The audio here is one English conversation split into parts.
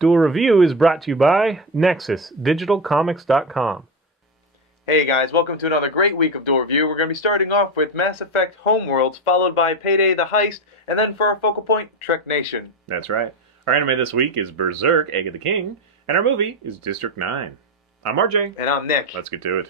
Duel Review is brought to you by NexusDigitalComics.com. Hey guys, welcome to another great week of Duel Review. We're going to be starting off with Mass Effect Homeworlds, followed by Payday the Heist, and then for our focal point, Trek Nation. That's right. Our anime this week is Berserk, Egg of the King, and our movie is District 9. I'm RJ. And I'm Nick. Let's get to it.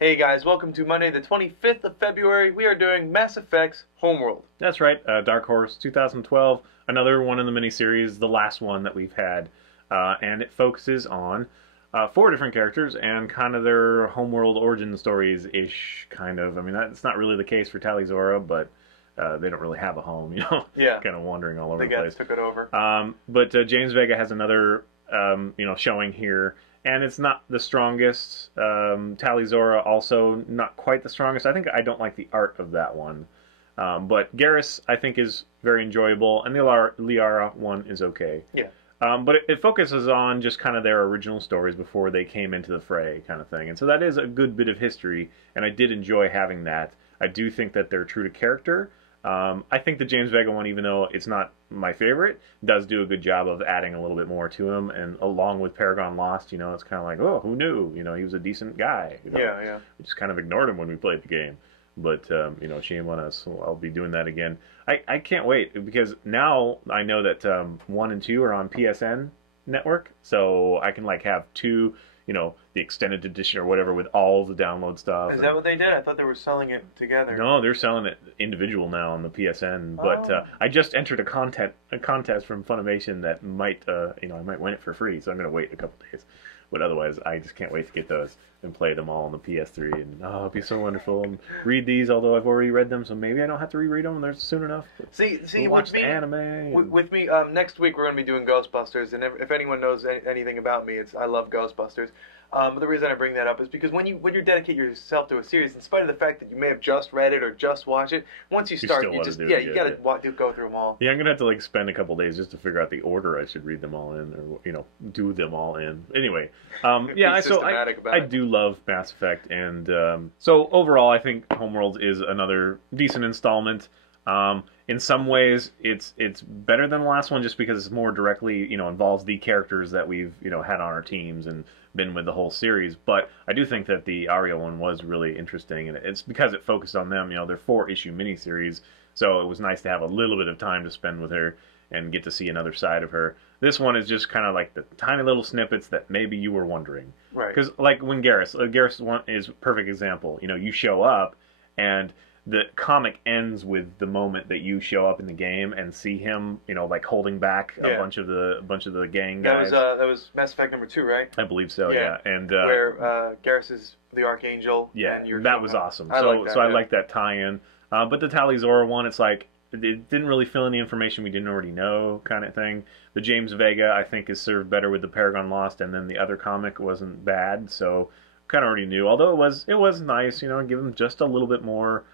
Hey guys, welcome to Monday the 25th of February. We are doing Mass Effect's Homeworld. That's right, Darkhorse 2012, another one in the miniseries, the last one that we've had. And it focuses on 4 different characters and kind of their homeworld origin stories-ish, kind of. I mean, that's not really the case for Talizora, but they don't really have a home, you know? Yeah. Kind of wandering all over the The place. guys took it over. But James Vega has another, showing here. And it's not the strongest. Talizora also not quite the strongest. I don't like the art of that one. But Garrus, I think, is very enjoyable. And the Liara one is okay. Yeah. But it focuses on just kind of their original stories before they came into the fray kind of thing. And so that is a good bit of history. And I did enjoy having that. I do think that they're true to character. I think the James Vega one, even though it's not my favorite, does do a good job of adding a little bit more to him. And along with Paragon Lost, it's kind of like, oh, who knew? He was a decent guy. Yeah. We just kind of ignored him when we played the game. But, shame on us. So I'll be doing that again. I can't wait, because now I know that 1 and 2 are on PSN network. So I can, have 2... the extended edition or whatever with all the download stuff. Is that what they did? I thought they were selling it together. No, they're selling it individual now on the PSN. But I just entered a contest from Funimation that might, I might win it for free. So I'm going to wait a couple days. But otherwise, I just can't wait to get those and play them all on the PS3. And it'll be so wonderful. And read these, although I've already read them, so maybe I don't have to reread them. They're soon enough. See, watch with me, the anime. With me, next week we're going to be doing Ghostbusters, and if anyone knows anything about me, I love Ghostbusters. But the reason I bring that up is because when you dedicate yourself to a series, in spite of the fact that you may have just read it or just watched it, once you start, you just you got to go through them all. Yeah, I'm gonna have to spend a couple days just to figure out the order I should read them all in, or do them all in. Anyway, I do love Mass Effect, and so overall, I think Homeworlds is another decent installment. In some ways, it's better than the last one just because it's more directly, involves the characters that we've, had on our teams and been with the whole series. But I do think that the Aria one was really interesting, and it's because it focused on them. They're 4-issue miniseries, so it was nice to have a little bit of time to spend with her and get to see another side of her. This one is just kind of like the tiny little snippets that maybe you were wondering. Right. Because when Garrus one is a perfect example. You show up, and the comic ends with the moment that you show up in the game and see him, holding back a bunch of the gang guys. That was Mass Effect number 2, right? I believe so. Yeah. And where Garrus is the Archangel. Yeah, and that was awesome. I like that tie-in. But the Talizora one, it's like it didn't really fill in the information we didn't already know, kind of thing. The James Vega, I think, is served better with the Paragon Lost, and then the other comic wasn't bad, so kind of already knew. Although it was nice, give them just a little bit more,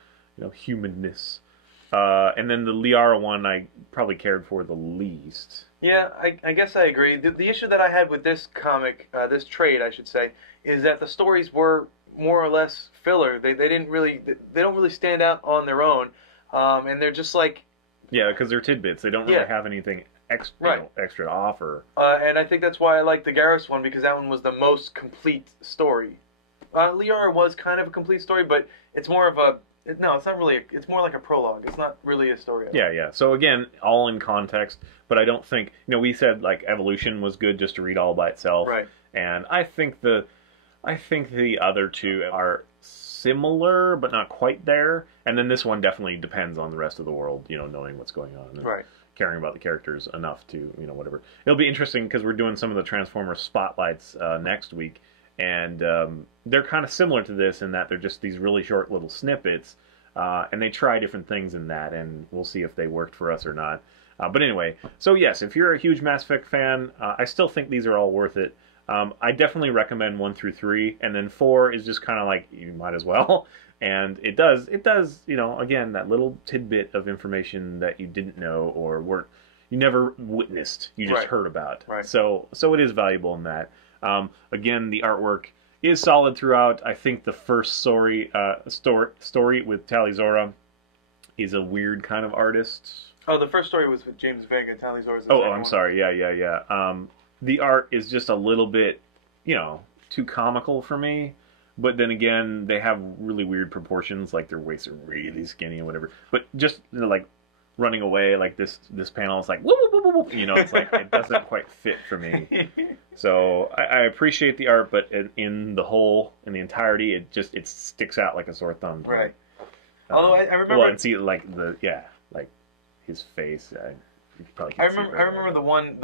humanness. And then the Liara one I probably cared for the least. Yeah, I guess I agree. The issue that I had with this comic, this trade, I should say, is that the stories were more or less filler. They don't really stand out on their own, and they're just like... Yeah, because they're tidbits. They don't really have anything extra to offer. And I think that's why I like the Garrus one, because that one was the most complete story. Liara was kind of a complete story, but it's more of a... No, it's not really. It's more like a prologue. It's not really a story. Yeah. So again, all in context, but I don't think we said Evolution was good just to read all by itself, right? And I think the other two are similar, but not quite there. And then this one definitely depends on the rest of the world, knowing what's going on, and right? Caring about the characters enough to, whatever. It'll be interesting because we're doing some of the Transformers spotlights next week. And they're kind of similar to this in that they're just these really short little snippets, and they try different things in that, and we'll see if they worked for us or not. But anyway, so yes, if you're a huge Mass Effect fan, I still think these are all worth it. I definitely recommend 1 through 3, and then 4 is just kind of like, you might as well. And it does, you know, again, that little tidbit of information that you didn't know or you never witnessed, you just heard about. Right. So it is valuable in that. Again, the artwork is solid throughout. I think the first story with Tali'Zorah is a weird kind of artist. Oh, the first story was with James Vega. Tali'Zorah's Oh, I'm sorry. Yeah. The art is just a little bit, you know, too comical for me. But then again, they have really weird proportions, like their waists are really skinny and whatever. But just, you know, like running away, like this panel is like, whoop, whoop, whoop, whoop. You know, it's like it doesn't quite fit for me. So I appreciate the art, but in the entirety, it sticks out like a sore thumb. Right. Although I remember, well, and see like like his face. You probably can't I remember the one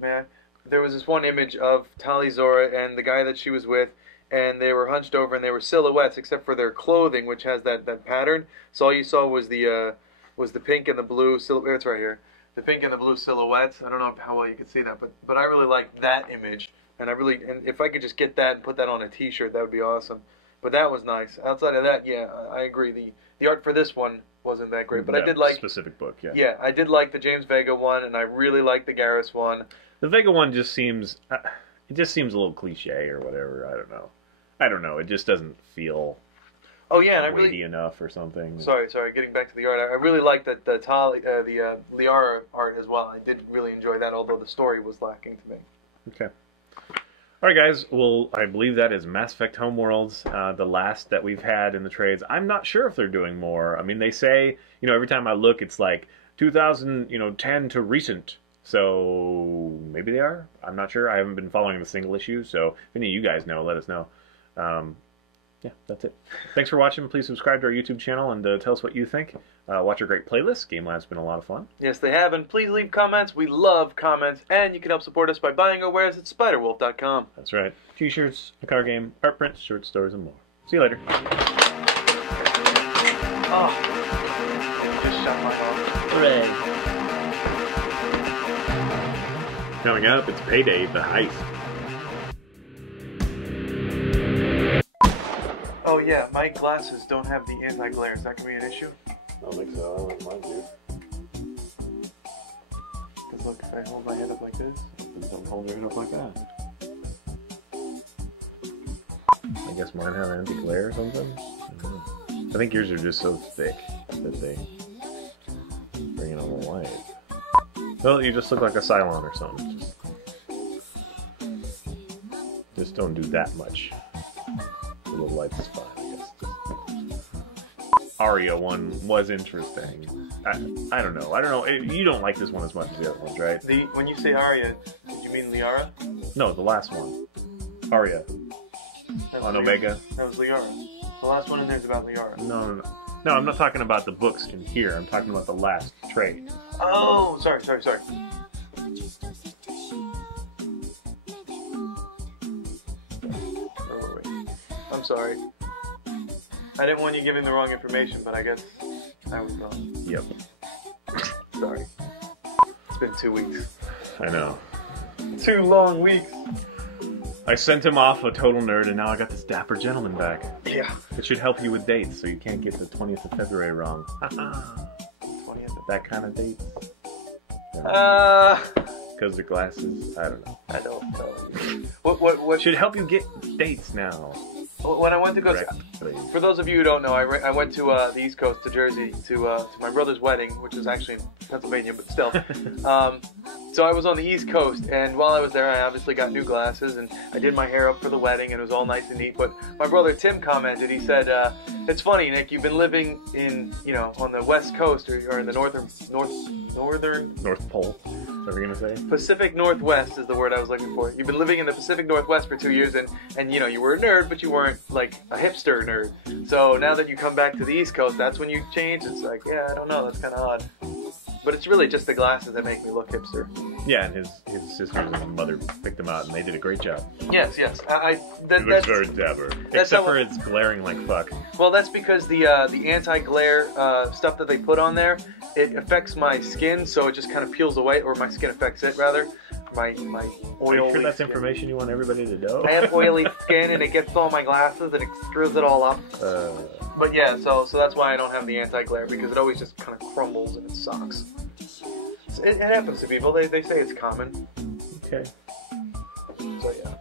man. There was this one image of Tali'Zorah and the guy that she was with. And they were hunched over, and they were silhouettes, except for their clothing, which has that pattern. So all you saw was the pink and the blue silhouettes right here. The pink and the blue silhouettes. I don't know how well you could see that, but I really liked that image, and if I could just get that and put that on a T-shirt, that would be awesome. But that was nice. Outside of that, yeah, I agree. The art for this one wasn't that great, but I did like specific book. Yeah. Yeah, I did like the James Vega one, and I really liked the Garrus one. The Vega one just seems a little cliche or whatever. I don't know. It just doesn't feel weighty enough or something. Sorry. Getting back to the art, I really liked the Liara art as well. I did really enjoy that, although the story was lacking to me. Okay. All right, guys. Well, I believe that is Mass Effect Homeworlds, the last that we've had in the trades. I'm not sure if they're doing more. I mean, they say, you know, every time I look, it's like 2010 to recent. So maybe they are. I'm not sure. I haven't been following the single issue. So if any of you guys know, let us know. Yeah, that's it. Thanks for watching. Please subscribe to our YouTube channel and tell us what you think. Watch our great playlist. Game Lab's been a lot of fun. Yes, they have. And please leave comments. We love comments. And you can help support us by buying our wares at spiderwolf.com. That's right. T-shirts, a card game, art prints, short stories, and more. See you later. Oh, just shut my mouth. Hooray. Coming up, it's Payday, the heist. Oh yeah, my glasses don't have the anti-glare. Is that going to be an issue? I don't think so. I don't think mine do. Because look, if I hold my head up like this. Don't hold your head up like that. I guess mine have anti-glare or something? I think yours are just so thick that they bring it on the light. Well, you just look like a Cylon or something. Just don't do that much. The little light is fine, I guess. Aria one was interesting. I don't know. You don't like this one as much as the other ones, right? When you say Aria, did you mean Liara? No, the last one. Aria. On Omega. That was Liara. The last one in there is about Liara. No, I'm not talking about the books in here. I'm talking about the last trade. Oh, sorry. I'm sorry. I didn't want you giving the wrong information, but I guess I was wrong. Yep. Sorry. It's been 2 weeks. I know. 2 long weeks. I sent him off a total nerd, and now I got this dapper gentleman back. Yeah. It should help you with dates, so you can't get the 20th of February wrong. 20th. That kind of date? Because the glasses, I don't know. I don't know. What should help you get dates now? When I went to go, for those of you who don't know, I went to the East Coast, to Jersey, to my brother's wedding, which was actually in Pennsylvania, but still. So I was on the East Coast, and while I was there, I obviously got new glasses, and I did my hair up for the wedding, and it was all nice and neat. But my brother Tim commented. He said, "It's funny, Nick. You've been living in, on the West Coast or in the North Pole." Is that what you're gonna say? Pacific Northwest is the word I was looking for. You've been living in the Pacific Northwest for 2 years, and you were a nerd, but you weren't like a hipster nerd. So now that you come back to the East Coast, that's when you change. It's like, yeah, I don't know, that's kind of odd. But it's really just the glasses that make me look hipster. Yeah, and his sisters and mother picked them out, and they did a great job. Yes. It looks very dapper. Except for it's glaring like fuck. Well, that's because the anti-glare stuff that they put on there, it affects my skin, so it just kind of peels away, or my skin affects it, rather. my oily. Are you sure that's skin. information you want everybody to know? I have oily skin, and it gets all my glasses, and it screws it all up. But yeah, so that's why I don't have the anti-glare, because it always just kind of crumbles and it sucks. It happens to people. They say it's common. Okay. So yeah.